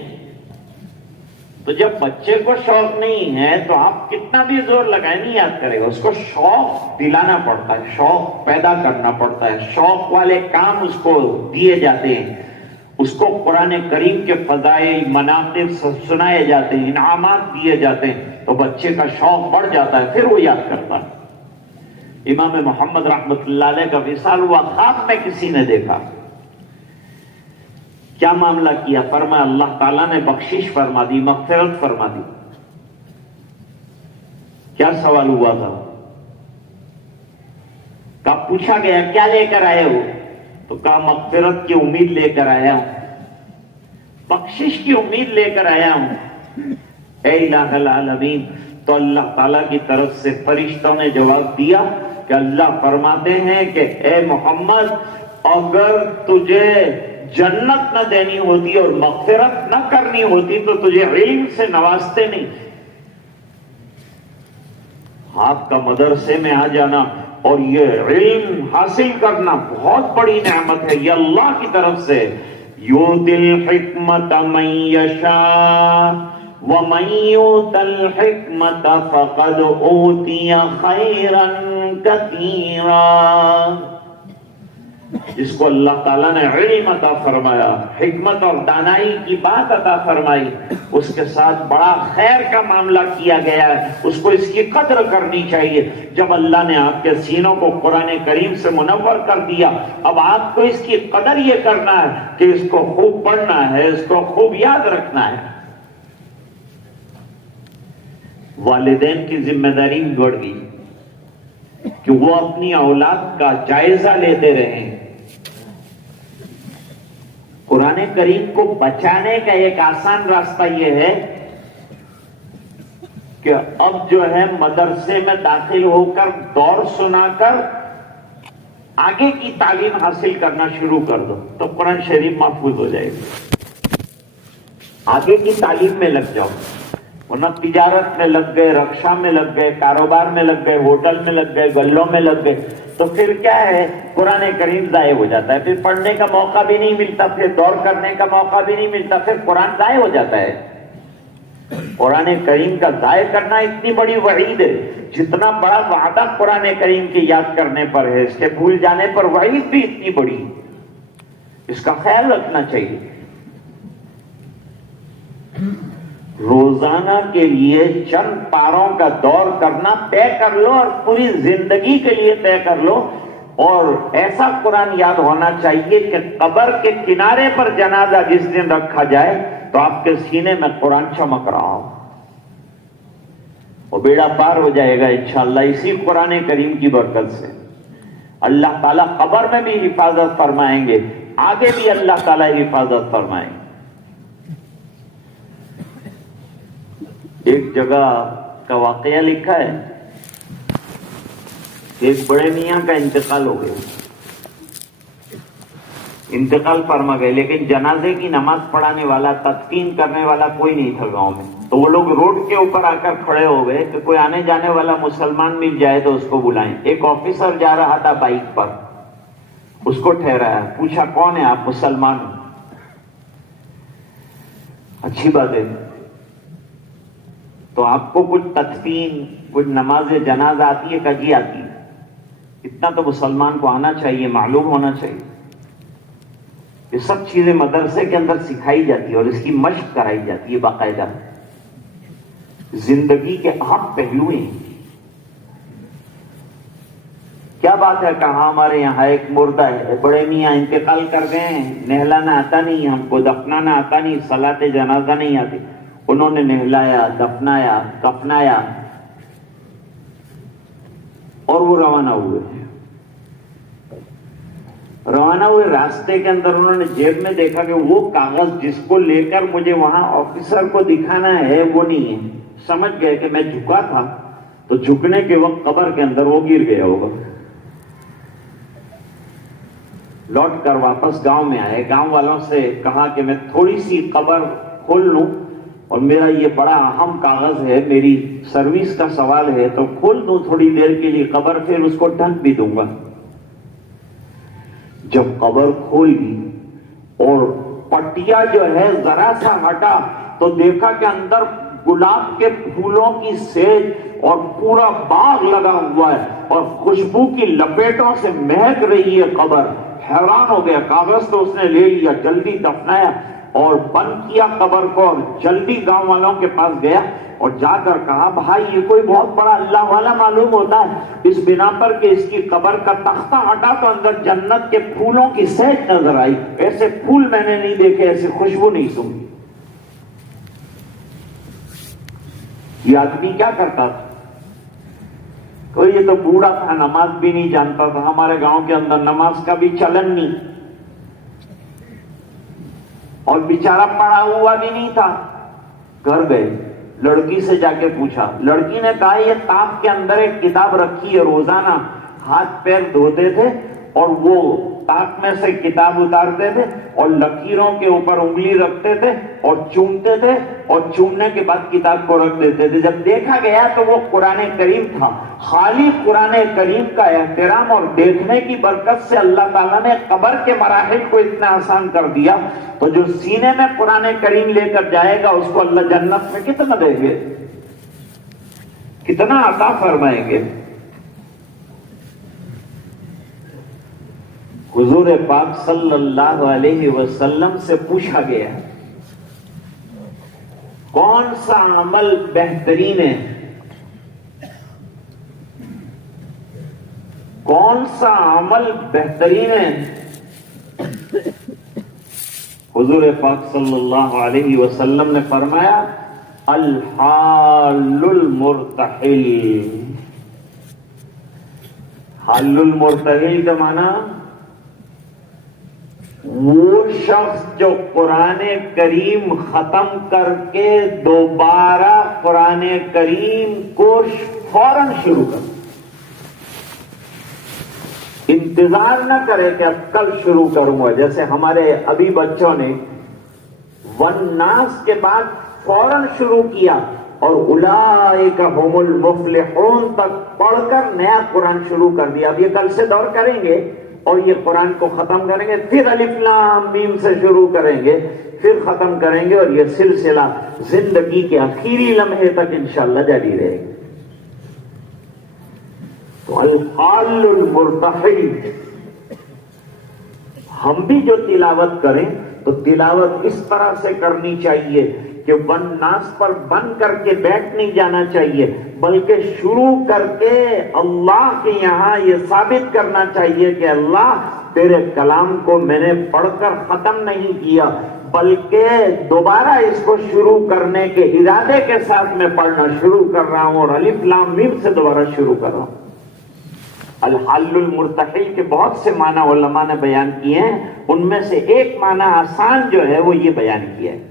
تو جب بچے کو شوق نہیں ہے تو آپ کتنا بھی زور لگائیں نہیں یاد کرے گا۔ اس کو شوق دلانا پڑتا ہے، شوق پیدا کرنا پڑتا ہے، شوق والے کام اس کو دیے جاتے ہیں، اس کو قرآن کریم کے فضائل مناقب سنائے جاتے ہیں، انعامات دیے جاتے ہیں، تو بچے کا شوق بڑھ جاتا ہے، پھر وہ یاد کرتا ہے۔ امام محمد رحمت اللہ علیہ کا وصال ہوا، خواب میں کسی نے دیکھا۔ کیا معاملہ کیا؟ فرمایا اللہ تعالیٰ نے بخشش فرما دی، مغفرت فرما دی۔ کیا سوال ہوا تھا؟ کب پوچھا گیا کیا لے کر آئے ہو؟ تو کہا مغفرت کی امید لے کر آیا ہوں، بخشش کی امید لے کر آیا ہوں اے الہ العالمین۔ تو اللہ تعالیٰ کی طرف سے فرشتوں نے جواب دیا کہ اللہ فرماتے ہیں کہ اے محمد، اگر تجھے جنت نہ دینی ہوتی اور مغفرت نہ کرنی ہوتی تو تجھے علم سے نوازتے نہیں۔ آپ کا مدرسے میں آ جانا اور یہ علم حاصل کرنا بہت بڑی نعمت ہے، یہ اللہ کی طرف سے۔ یؤتی الحکمت من یشاء ومن یؤت الحکمت فقد اوتی خیرا کثیرا۔ جس کو اللہ تعالیٰ نے علم عطا فرمایا، حکمت اور دانائی کی بات عطا فرمائی، اس کے ساتھ بڑا خیر کا معاملہ کیا گیا ہے، اس کو اس کی قدر کرنی چاہیے۔ جب اللہ نے آپ کے سینوں کو قرآن کریم سے منور کر دیا، اب آپ کو اس کی قدر یہ کرنا ہے کہ اس کو خوب پڑھنا ہے، اس کو خوب یاد رکھنا ہے۔ والدین کی ذمہ داری بھی بڑھ گئی کہ وہ اپنی اولاد کا جائزہ لیتے رہیں۔ قرآن کریم کو بچانے کا ایک آسان راستہ یہ ہے کہ اب جو ہے مدرسے میں داخل ہو کر دور سنا کر آگے کی تعلیم حاصل کرنا شروع کر دو تو قرآن شریف محفوظ ہو جائے گی۔ آگے کی تعلیم میں لگ جاؤ، ورنہ تجارت میں لگ گئے، رکشا میں لگ گئے، کاروبار میں لگ گئے، ہوٹل میں لگ گئے، گلوں میں لگ گئے، تو پھر کیا ہے، قرآن کریم ضائع ہو جاتا ہے، پھر پڑھنے کا موقع بھی نہیں ملتا، پھر دور کرنے کا موقع بھی نہیں ملتا، پھر قرآن ضائع ہو جاتا ہے۔ قرآن کریم کا ضائع کرنا اتنی بڑی وعید ہے، جتنا بڑا وعدہ قرآن کریم کی یاد کرنے پر ہے، اس کے بھول جانے پر وعید بھی اتنی بڑی، اس کا خیال رکھنا چاہیے۔ روزانہ کے لیے چند پاروں کا دور کرنا طے کر لو اور پوری زندگی کے لیے طے کر لو، اور ایسا قرآن یاد ہونا چاہیے کہ قبر کے کنارے پر جنازہ جس دن رکھا جائے تو آپ کے سینے میں قرآن چمک رہا ہو، وہ بیڑا پار ہو جائے گا انشاءاللہ اسی قرآن کریم کی برکت سے۔ اللہ تعالیٰ قبر میں بھی حفاظت فرمائیں گے، آگے بھی اللہ تعالیٰ حفاظت فرمائیں گے۔ ایک جگہ کا واقعہ لکھا ہے، ایک بڑے میاں کا انتقال ہو گیا، انتقال فرما گئے، لیکن جنازے کی نماز پڑھانے والا، تدفین کرنے والا کوئی نہیں تھا گاؤں میں۔ تو وہ لوگ روڈ کے اوپر آ کر کھڑے ہو گئے کہ کوئی آنے جانے والا مسلمان مل جائے تو اس کو بلائیں۔ ایک آفیسر جا رہا تھا بائک پر، اس کو ٹھہرایا، پوچھا کون ہے آپ؟ مسلمان ہوں۔ اچھی بات ہے، تو آپ کو کچھ تدفین، کچھ نماز جنازہ آتی ہے؟ کہ جی آتی ہے۔ اتنا تو مسلمان کو آنا چاہیے، معلوم ہونا چاہیے۔ یہ سب چیزیں مدرسے کے اندر سکھائی جاتی ہے اور اس کی مشق کرائی جاتی ہے باقاعدہ، زندگی کے اہم پہلو ہیں۔ کیا بات ہے، کہاں ہمارے یہاں ایک مردہ ہے، بڑے میاں انتقال کر گئے ہیں، نہلانا آتا نہیں، ہم کو دفنانا آتا نہیں، صلاۃ جنازہ نہیں آتی۔ انہوں نے نہلایا، دفنایا، کفنایا اور وہ روانہ ہوئے۔ روانہ ہوئے، راستے کے اندر انہوں نے جیب میں دیکھا کہ وہ کاغذ جس کو لے کر مجھے وہاں آفیسر کو دکھانا ہے وہ نہیں ہے۔ سمجھ گئے کہ میں جھکا تھا تو جھکنے کے وقت قبر کے اندر وہ گر گیا ہوگا۔ لوٹ کر واپس گاؤں میں آئے، گاؤں والوں سے کہا کہ میں تھوڑی سی قبر کھول لوں، اور میرا یہ بڑا اہم کاغذ ہے، میری سروس کا سوال ہے، تو کھول دوں تھوڑی دیر کے لیے قبر، پھر اس کو ڈھک بھی دوں گا۔ جب قبر کھولی اور پٹیا جو ہے ذرا سا ہٹا تو دیکھا کہ اندر گلاب کے پھولوں کی سیج اور پورا باغ لگا ہوا ہے اور خوشبو کی لپیٹوں سے مہک رہی ہے قبر۔ حیران ہو گیا، کاغذ تو اس نے لے لیا، جلدی دفنایا اور بند کیا قبر کو، اور جلدی گاؤں والوں کے پاس گیا اور جا کر کہا بھائی یہ کوئی بہت بڑا اللہ والا معلوم ہوتا ہے، اس بنا پر کہ اس کی قبر کا تختہ ہٹا تو اندر جنت کے پھولوں کی سیج نظر آئی، ایسے پھول میں نے نہیں دیکھے، ایسی خوشبو نہیں سنی۔ یہ آدمی کیا کرتا تھا؟ کوئی یہ تو بوڑھا تھا، نماز بھی نہیں جانتا تھا، ہمارے گاؤں کے اندر نماز کا بھی چلن نہیں، اور بیچارہ پڑھا ہوا بھی نہیں تھا. گھر گئے, لڑکی سے جا کے پوچھا. لڑکی نے کہا یہ تاپ کے اندر ایک کتاب رکھی ہے, روزانہ ہاتھ پیر دھوتے تھے اور وہ تاپ میں سے کتاب اتارتے تھے اور لکیروں کے اوپر انگلی رکھتے تھے اور چومتے تھے اور چومنے کے بعد کتاب کو رکھ دیتے تھے. جب دیکھا گیا تو وہ قرآن کریم تھا. خالی قرآن کریم کا احترام اور دیکھنے کی برکت سے اللہ تعالیٰ نے قبر کے مراحل کو اتنا آسان کر دیا. تو جو سینے میں قرآن کریم لے کر جائے گا اس کو اللہ جنت میں کتنا دیں گے, کتنا عطا فرمائیں گے. حضور پاک صلی اللہ علیہ وسلم سے پوچھا گیا کون سا عمل بہترین ہے, کون سا عمل بہترین ہے. حضور پاک صلی اللہ علیہ وسلم نے فرمایا الحال المرتحل. حال المرتحل کا معنی وہ شخص جو قرآن کریم ختم کر کے دوبارہ قرآن کریم کو فوراً شروع کر, انتظار نہ کرے کہ کل شروع کروں گا. جیسے ہمارے ابھی بچوں نے والناس کے بعد فوراً شروع کیا اور اولئک هم المفلحون تک پڑھ کر نیا قرآن شروع کر دیا. اب یہ کل سے دور کریں گے اور یہ قرآن کو ختم کریں گے, پھر الف لام میم سے شروع کریں گے, پھر ختم کریں گے, اور یہ سلسلہ زندگی کے آخری لمحے تک انشاءاللہ جاری رہے گا. تو الحال المرتحل. ہم بھی جو تلاوت کریں تو تلاوت اس طرح سے کرنی چاہیے کہ والناس پر بند کر کے بیٹھ نہیں جانا چاہیے, بلکہ شروع کر کے اللہ کے یہاں یہ ثابت کرنا چاہیے کہ اللہ تیرے کلام کو میں نے پڑھ کر ختم نہیں کیا, بلکہ دوبارہ اس کو شروع کرنے کے ارادے کے ساتھ میں پڑھنا شروع کر رہا ہوں اور الف لام میم سے دوبارہ شروع کر رہا ہوں. الحل المرتحل کے بہت سے معنی علماء نے بیان کیے ہیں, ان میں سے ایک معنی آسان جو ہے وہ یہ بیان کیا ہے.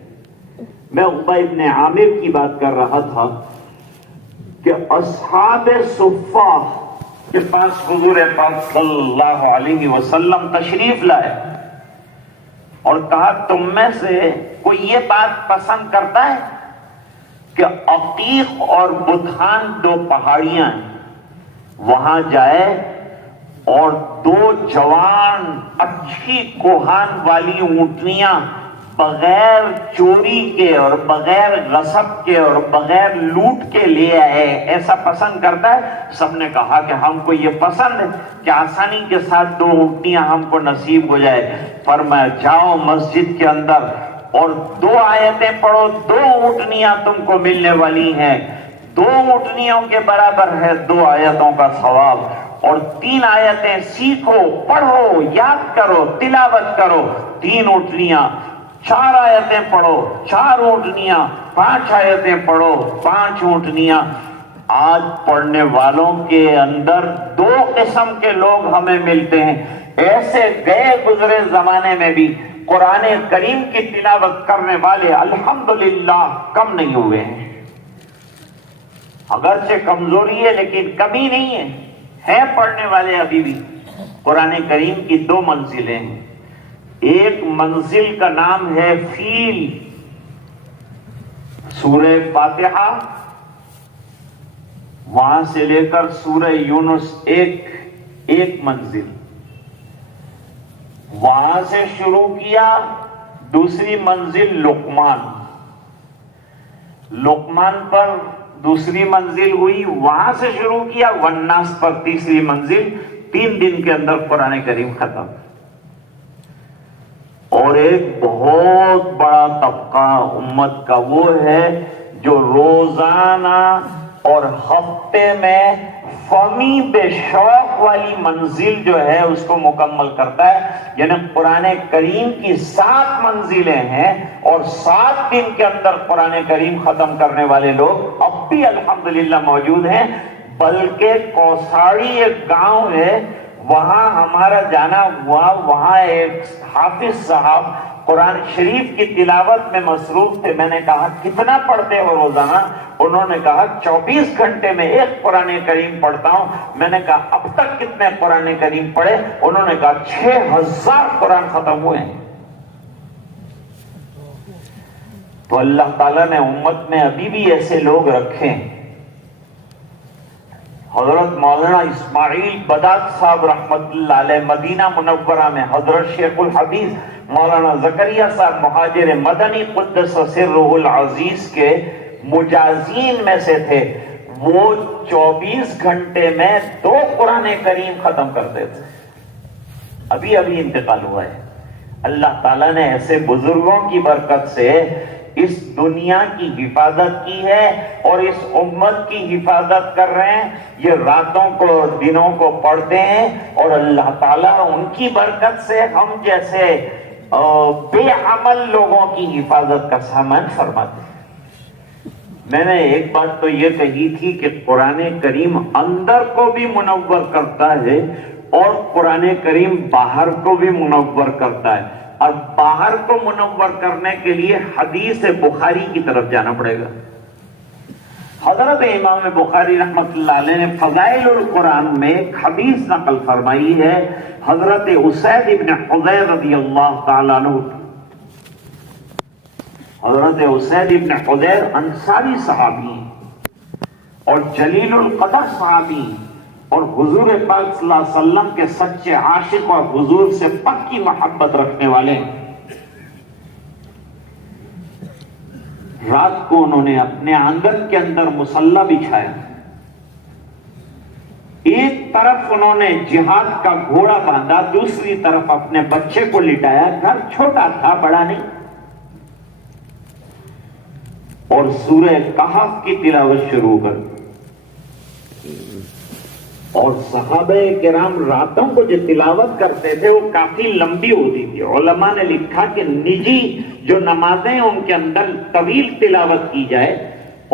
میں عقبہ ابن عامر کی بات کر رہا تھا کہ اصحاب صفہ کے پاس حضور پاک صلی اللہ علیہ وسلم تشریف لائے اور کہا تم میں سے کوئی یہ بات پسند کرتا ہے کہ عقیق اور بطحان دو پہاڑیاں ہیں, وہاں جائے اور دو جوان اچھی کوہان والی اونٹنیاں بغیر چوری کے اور بغیر غصب کے اور بغیر لوٹ کے لے آئے, ایسا پسند کرتا ہے؟ سب نے کہا کہ ہم کو یہ پسند ہے کہ آسانی کے ساتھ دو اونٹنیاں ہم کو نصیب ہو جائے. فرمایا جاؤ مسجد کے اندر اور دو آیتیں پڑھو, دو اونٹنیاں تم کو ملنے والی ہیں, دو اونٹنیوں کے برابر ہے دو آیتوں کا ثواب, اور 3 آیتیں سیکھو, پڑھو, یاد کرو, تلاوت کرو. 3 اونٹنیاں, 4 آیتیں پڑھو, 4 اونٹنیاں, 5 آیتیں پڑھو, 5 اونٹنیاں. آج پڑھنے والوں کے اندر 2 قسم کے لوگ ہمیں ملتے ہیں. ایسے گئے گزرے زمانے میں بھی قرآن کریم کی تلاوت کرنے والے الحمدللہ کم نہیں ہوئے ہیں. اگرچہ کمزوری ہے لیکن کمی نہیں ہے, ہیں پڑھنے والے ابھی بھی. قرآن کریم کی 2 منزلیں ہیں. ایک منزل کا نام ہے فیل, سورہ فاتحہ وہاں سے لے کر سورہ یونس ایک منزل, وہاں سے شروع کیا. دوسری منزل لقمان, لقمان پر دوسری منزل ہوئی, وہاں سے شروع کیا. والناس پر تیسری منزل. 3 دن کے اندر قرآن کریم ختم. اور ایک بہت بڑا طبقہ امت کا وہ ہے جو روزانہ اور ہفتے میں فہمی بے شوق والی منزل جو ہے اس کو مکمل کرتا ہے. یعنی قرآن کریم کی 7 منزلیں ہیں اور 7 دن کے اندر قرآن کریم ختم کرنے والے لوگ اب بھی الحمدللہ موجود ہیں. بلکہ کوساڑی ایک گاؤں ہے, وہاں ہمارا جانا ہوا. وہاں ایک حافظ صاحب قرآن شریف کی تلاوت میں مصروف تھے. میں نے کہا کتنا پڑھتے ہو روزانہ؟ انہوں نے کہا 24 گھنٹے میں ایک قرآن کریم پڑھتا ہوں. میں نے کہا اب تک کتنے قرآن کریم پڑھے؟ انہوں نے کہا 6000 قرآن ختم ہوئے ہیں. تو اللہ تعالیٰ نے امت میں ابھی بھی ایسے لوگ رکھے ہیں. حضرت مولانا اسماعیل بداخ صاحب رحمت اللہ علیہ مدینہ منورہ میں، حضرت شیخ الحدیث مولانا زکریا صاحب مہاجر مدنی قدس سرہ العزیز کے مجازین میں سے تھے. وہ 24 گھنٹے میں 2 قرآن کریم ختم کرتے تھے. ابھی انتقال ہوا ہے. اللہ تعالیٰ نے ایسے بزرگوں کی برکت سے اس دنیا کی حفاظت کی ہے اور اس امت کی حفاظت کر رہے ہیں. یہ راتوں کو دنوں کو پڑھتے ہیں اور اللہ تعالیٰ ان کی برکت سے ہم جیسے بے عمل لوگوں کی حفاظت کا سامان فرماتے ہیں. میں نے ایک بات تو یہ کہی تھی کہ قرآن کریم اندر کو بھی منور کرتا ہے اور قرآن کریم باہر کو بھی منور کرتا ہے. اور باہر کو منور کرنے کے لیے حدیث بخاری کی طرف جانا پڑے گا. حضرت امام بخاری رحمت اللہ علیہ نے فضائل القرآن میں ایک حدیث نقل فرمائی ہے حضرت اسید ابن حضیر رضی اللہ تعالیٰ عنہ. حضرت اسید ابن حضیر انصاری صحابی اور جلیل القدر صحابی اور حضور پاک صلی اللہ علیہ وسلم کے سچے عاشق اور حضور سے پکی محبت رکھنے والے. رات کو انہوں نے اپنے آنگن کے اندر مصلی بچھایا. ایک طرف انہوں نے جہاد کا گھوڑا باندھا، دوسری طرف اپنے بچے کو لٹایا. گھر چھوٹا تھا، بڑا نہیں. اور سورہ کہف کی تلاوت شروع کر. اور صحابہ کرام راتوں کو جو تلاوت کرتے تھے وہ کافی لمبی ہوتی تھی. علماء نے لکھا کہ نجی جو نمازیں ان کے اندر طویل تلاوت کی جائے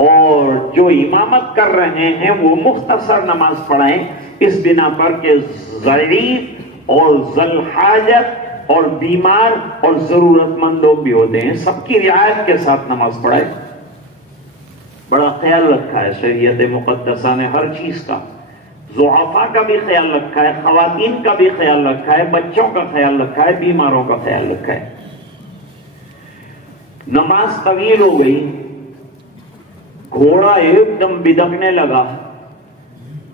اور جو امامت کر رہے ہیں وہ مختصر نماز پڑھائیں، اس بنا پر کہ ضعیف اور ذل حاجت اور بیمار اور ضرورت مند لوگ بھی ہوتے ہیں، سب کی رعایت کے ساتھ نماز پڑھائے. بڑا خیال رکھا ہے شریعت مقدسہ نے ہر چیز کا. ضعفاء کا بھی خیال رکھا ہے، خواتین کا بھی خیال رکھا ہے، بچوں کا خیال رکھا ہے، بیماروں کا خیال رکھا ہے. نماز طویل ہو گئی، گھوڑا ایک دم بدکنے لگا.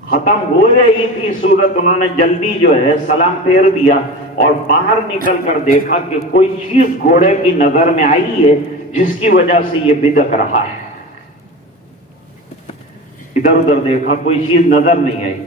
ختم ہو رہی تھی سورت، انہوں نے جلدی جو ہے سلام پھیر دیا اور باہر نکل کر دیکھا کہ کوئی چیز گھوڑے کی نظر میں آئی ہے جس کی وجہ سے یہ بدک رہا ہے. ادھر ادھر دیکھا، کوئی چیز نظر نہیں آئی.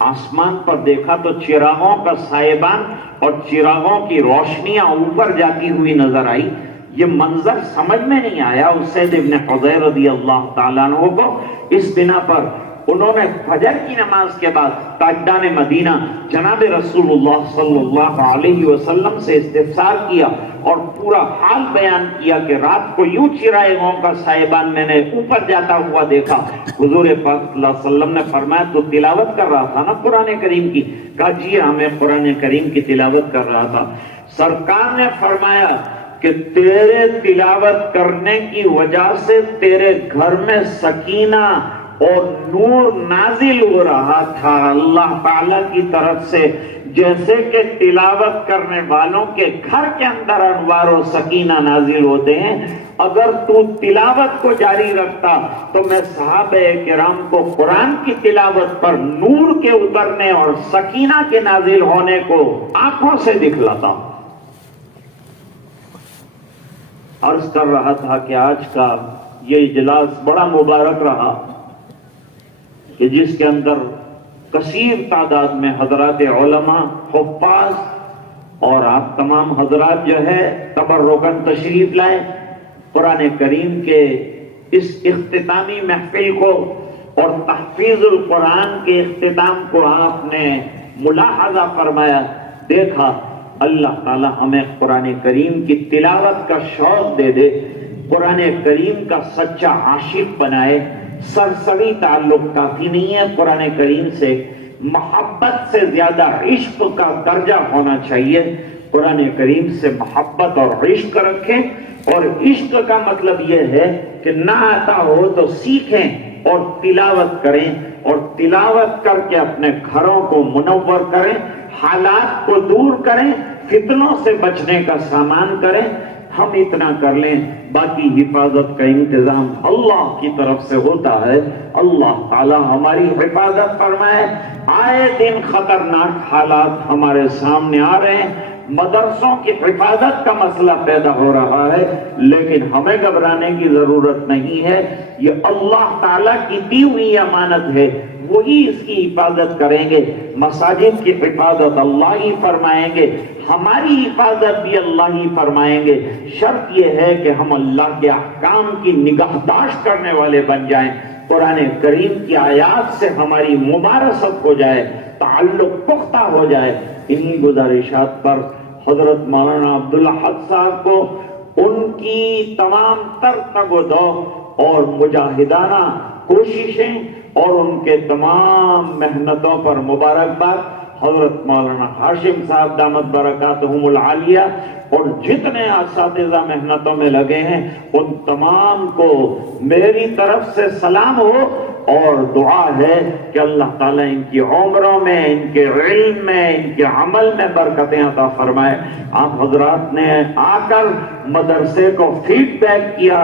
آسمان پر دیکھا تو چراغوں کا سائبان اور چراغوں کی روشنیاں اوپر جاتی ہوئی نظر آئی. یہ منظر سمجھ میں نہیں آیا اسید ابن حضیر رضی اللہ تعالیٰ عنہ کو. اس بنا پر انہوں نے فجر کی نماز کے بعد تاجدار مدینہ جناب رسول اللہ صلی اللہ علیہ وسلم سے استفسار کیا اور پورا حال بیان کیا کہ رات کو یوں چراغوں کا سائبان میں نے اوپر جاتا ہوا دیکھا. حضور پاک صلی اللہ علیہ وسلم نے فرمایا تو تلاوت کر رہا تھا نا قرآن کریم کی؟ کہا جی ہاں میں قرآن کریم کی تلاوت کر رہا تھا. سرکار نے فرمایا کہ تیرے تلاوت کرنے کی وجہ سے تیرے گھر میں سکینہ اور نور نازل ہو رہا تھا اللہ تعالی کی طرف سے، جیسے کہ تلاوت کرنے والوں کے گھر کے اندر انوار و سکینہ نازل ہوتے ہیں. اگر تو تلاوت کو جاری رکھتا تو میں صحابہ کرام کو قرآن کی تلاوت پر نور کے اترنے اور سکینہ کے نازل ہونے کو آنکھوں سے دکھلاتا ہوں. عرض کر رہا تھا کہ آج کا یہ اجلاس بڑا مبارک رہا کہ جس کے اندر کثیر تعداد میں حضرات علماء، حفاظ اور آپ تمام حضرات جو ہے تبرکاً تشریف لائے. قرآن کریم کے اس اختتامی محفل کو اور تحفیظ القرآن کے اختتام کو آپ نے ملاحظہ فرمایا. دیکھا اللہ تعالی ہمیں قرآن کریم کی تلاوت کا شوق دے دے، قرآن کریم کا سچا عاشق بنائے. سرسری تعلق کافی نہیں ہے قرآن کریم سے، محبت سے زیادہ عشق کا درجہ ہونا چاہیے. قرآن کریم سے محبت اور عشق رکھیں، اور عشق کا مطلب یہ ہے کہ نہ آتا ہو تو سیکھیں اور تلاوت کریں، اور تلاوت کر کے اپنے گھروں کو منور کریں، حالات کو دور کریں، فتنوں سے بچنے کا سامان کریں۔ ہم اتنا کر لیں، باقی حفاظت کا انتظام اللہ کی طرف سے ہوتا ہے۔ اللہ تعالی ہماری حفاظت فرمائے۔ آئے دن خطرناک حالات ہمارے سامنے آ رہے ہیں، مدرسوں کی حفاظت کا مسئلہ پیدا ہو رہا ہے، لیکن ہمیں گھبرانے کی ضرورت نہیں ہے۔ یہ اللہ تعالیٰ کی دی ہوئی امانت ہے، وہی اس کی حفاظت کریں گے۔ مساجد کی حفاظت اللہ ہی فرمائیں گے، ہماری حفاظت بھی اللہ ہی فرمائیں گے۔ شرط یہ ہے کہ ہم اللہ کے احکام کی نگہداشت کرنے والے بن جائیں، قرآن کریم کی آیات سے ہماری ممارست ہو جائے، تعلق پختہ ہو جائے۔ انہی گزارشات پر حضرت مولانا عبدالحق صاحب کو ان کی تمام تر تگ و دو اور مجاہدانہ کوششیں اور ان کے تمام محنتوں پر مبارکباد۔ حضرت مولانا ہاشم صاحب دامت برکاتہم العالیہ اور جتنے اساتذہ محنتوں میں لگے ہیں ان تمام کو میری طرف سے سلام ہو، اور دعا ہے کہ اللہ تعالیٰ ان کی عمروں میں، ان کے علم میں، ان کے عمل میں برکتیں عطا فرمائے۔ آپ حضرات نے آ کر مدرسے کو فیڈ بیک کیا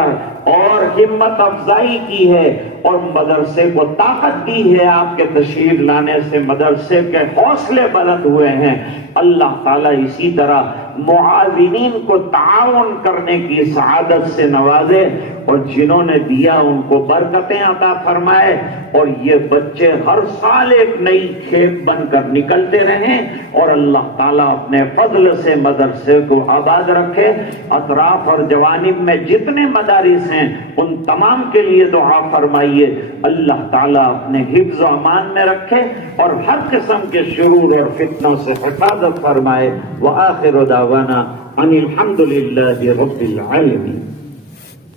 اور ہمت افزائی کی ہے اور مدرسے کو طاقت دی ہے، آپ کے تشریف لانے سے مدرسے کے حوصلے بلند ہوئے ہیں۔ اللہ تعالیٰ اسی طرح معاونین کو تعاون کرنے کی سعادت سے نوازے، اور جنہوں نے دیا ان کو برکتیں عطا فرمائے، اور یہ بچے ہر سال ایک نئی کھیپ بن کر نکلتے رہیں، اور اللہ تعالیٰ اپنے فضل سے مدرسے کو آباد رکھے۔ اطراف اور جوانب میں جتنے مدارس ہیں ان تمام کے لیے دعا فرمائیے، اللہ تعالیٰ اپنے حفظ و امان میں رکھے اور ہر قسم کے شرور اور فتنوں سے حفاظت فرمائے۔ وآخر دعوانا ان الحمد للہ رب العالمین۔